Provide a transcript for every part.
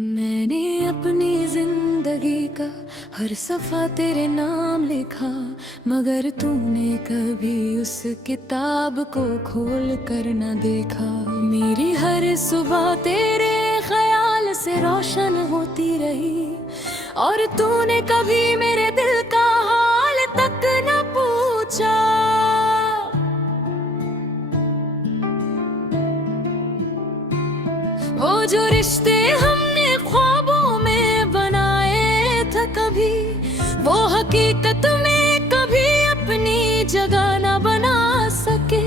मैंने अपनी जिंदगी का हर सफा तेरे नाम लिखा, मगर तूने कभी उस किताब को खोल कर न देखा। मेरी हर सुबह तेरे ख्याल से रोशन होती रही, और तूने कभी मेरे दिल का हाल तक न पूछा। वो जो रिश्ते हमने ख्वाबों में बनाए थे कभी, वो हकीकत में कभी अपनी जगह न बना सके।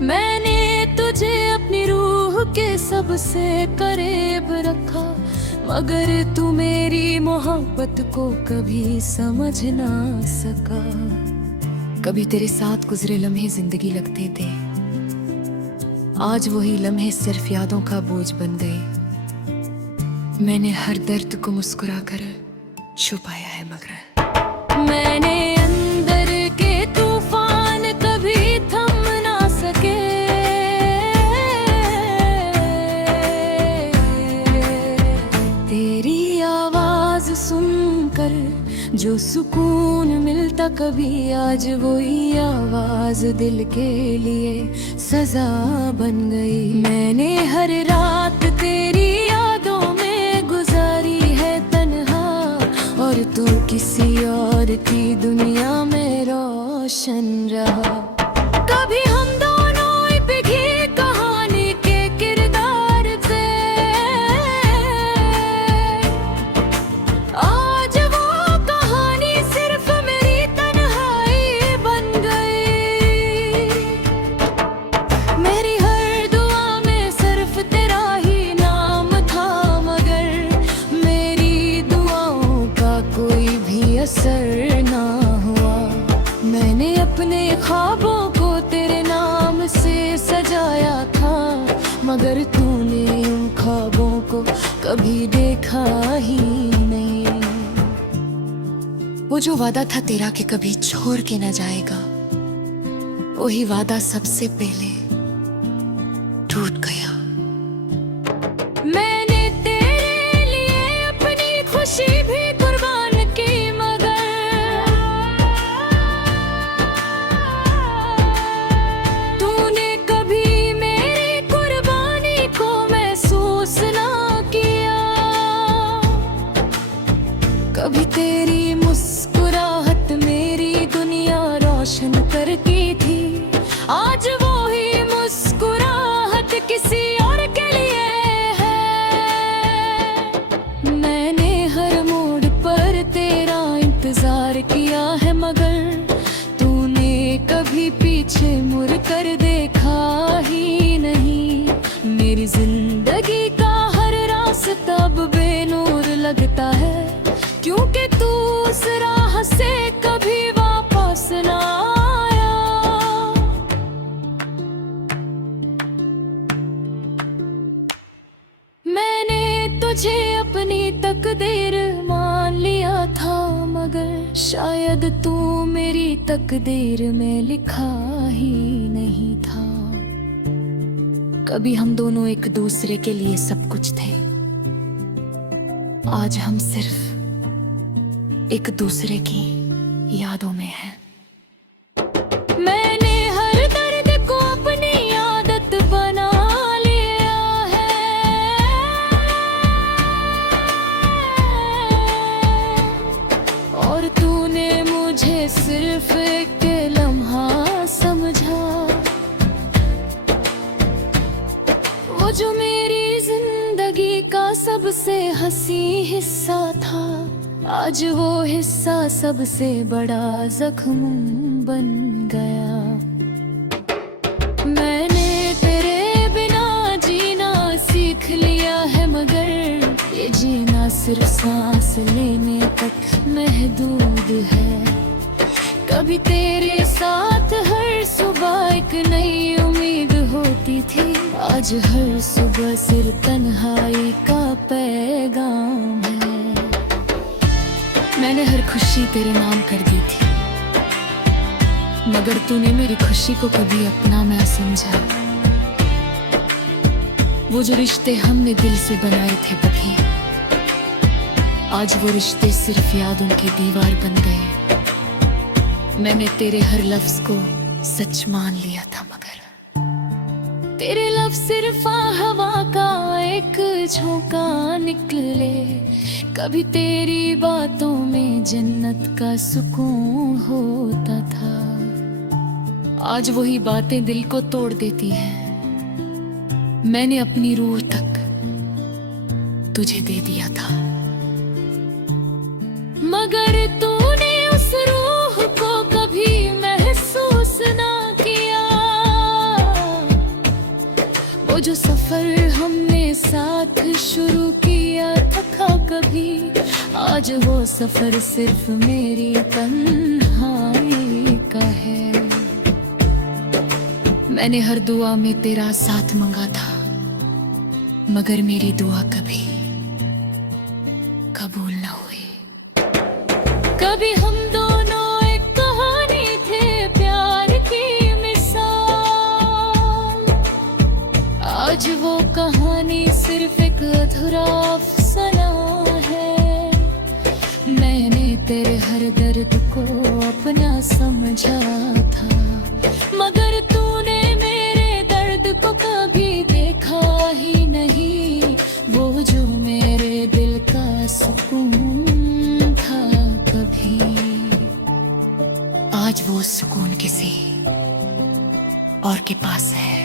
मैंने तुझे अपनी रूह के सबसे करीब रखा, मगर तू मेरी मोहब्बत को कभी समझ ना सका। कभी तेरे साथ गुजरे लम्हे जिंदगी लगते थे, आज वही लम्हे सिर्फ यादों का बोझ बन गए। मैंने हर दर्द को मुस्कुरा कर छुपाया है, मगर मैंने अंदर के तूफान कभी थम ना सके। तेरी आवाज सुनकर जो सुकून मिलता कभी, आज वही आवाज दिल के लिए सजा बन गई। मैंने हर रात तेरी यादों में गुजारी है तन्हा, और तू किसी और की दुनिया में रोशन रहा। कभी हम दोनों पिघी कहानी के किरदार थे, आज वो कहानी सिर्फ मेरी तन्हाई बन गई। मेरी हर दुआ में सिर्फ तेरा ही नाम था, मगर मेरी दुआओं का कोई भी असर ना हुआ। मैंने अपने ख्वाबों को तेरे नाम से सजाया था, मगर तूने उन ख्वाबों को कभी देखा ही नहीं। वो जो वादा था तेरा कि कभी छोड़ के न जाएगा, वही वादा सबसे पहले टूट गया। मैंने तेरे लिए अपनी खुशी भी कुर्बान की, मगर तूने कभी मेरी कुर्बानी को महसूस ना किया। कभी तेरी मुस्कुराहट मेरी दुनिया रोशन करती थी, आज वो ही मुस्कुराहट किसी और के लिए है। मैंने हर मोड़ पर तेरा इंतजार किया है, मगर तूने कभी पीछे मुड़ कर देखा ही नहीं। मेरी जिंदगी का हर रास्ता अब बेनूर लगता है, क्योंकि तू उस राह से कभी वापस ना आया। मैंने तुझे अपनी तकदीर मान लिया था, मगर शायद तू मेरी तकदीर में लिखा ही नहीं था। कभी हम दोनों एक दूसरे के लिए सब कुछ थे, आज हम सिर्फ एक दूसरे की यादों में हैं। मैंने हर दर्द को अपनी आदत बना लिया है, और तूने मुझे सिर्फ एक लम्हा समझा। वो जो मेरी जिंदगी का सबसे हंसी हिस्सा था, आज वो हिस्सा सबसे बड़ा जख्म बन गया। मैंने तेरे बिना जीना सीख लिया है, मगर ये जीना सिर्फ सांस लेने तक महदूद है। कभी तेरे साथ हर सुबह एक नई उम्मीद होती थी, आज हर सुबह सिर्फ तन्हाई का पैगाम है। मैंने हर खुशी तेरे नाम कर दी थी, मगर तूने मेरी खुशी को कभी अपना ना समझा। वो जो रिश्ते हमने दिल से बनाए थे, कभी आज वो रिश्ते सिर्फ यादों की दीवार बन गए। मैंने तेरे हर लफ्ज को सच मान लिया था, मगर तेरे लफ्ज सिर्फ हवा का एक झोंका निकले। कभी तेरी बातों में जन्नत का सुकून होता था। आज वही बातें दिल को तोड़ देती हैं। मैंने अपनी रूह तक तुझे दे दिया था, मगर तूने उस रूह को कभी महसूस ना किया। वो जो सफर हमने साथ शुरू किया था कभी, आज वो सफर सिर्फ मेरी तन्हाई का है। मैंने हर दुआ में तेरा साथ मांगा था, मगर मेरी दुआ कभी कबूल ना हुई। कभी हम दोनों एक कहानी थे, प्यार की मिसाल। आज वो कहानी सिर्फ एक अधूरा अफसाना है। मैंने तेरे हर दर्द को अपना समझा था, मगर तूने मेरे दर्द को कभी देखा ही नहीं। वो जो मेरे दिल का सुकून था कभी, आज वो सुकून किसी और के पास है।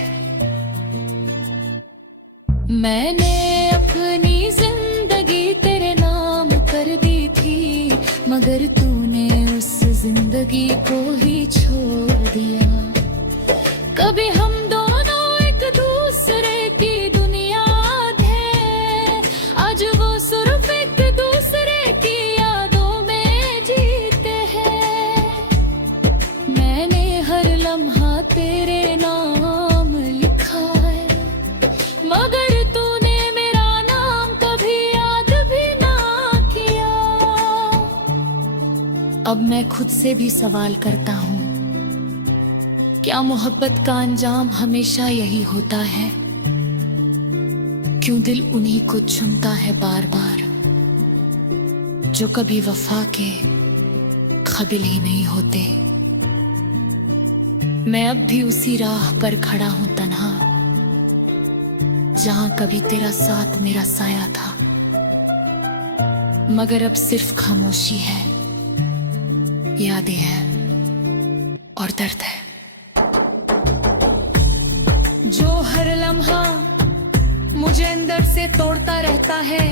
मैंने अपनी जिंदगी तेरे नाम कर दी थी, मगर तूने उस जिंदगी को ही छोड़ दिया। कभी हम दोनों एक दूसरे की दुनिया थे, आज वो सिर्फ एक दूसरे की यादों में जीते हैं। मैंने हर लम्हा तेरे नाम लिखा है, मगर तूने मेरा नाम कभी याद भी ना किया। अब मैं खुद से भी सवाल करता हूँ, क्या मोहब्बत का अंजाम हमेशा यही होता है? क्यों दिल उन्हीं को चुनता है बार बार, जो कभी वफा के काबिल ही नहीं होते? मैं अब भी उसी राह पर खड़ा हूं तन्हा, जहां कभी तेरा साथ मेरा साया था, मगर अब सिर्फ खामोशी है, यादें हैं और दर्द है। जो हर लम्हा मुझे अंदर से तोड़ता रहता है,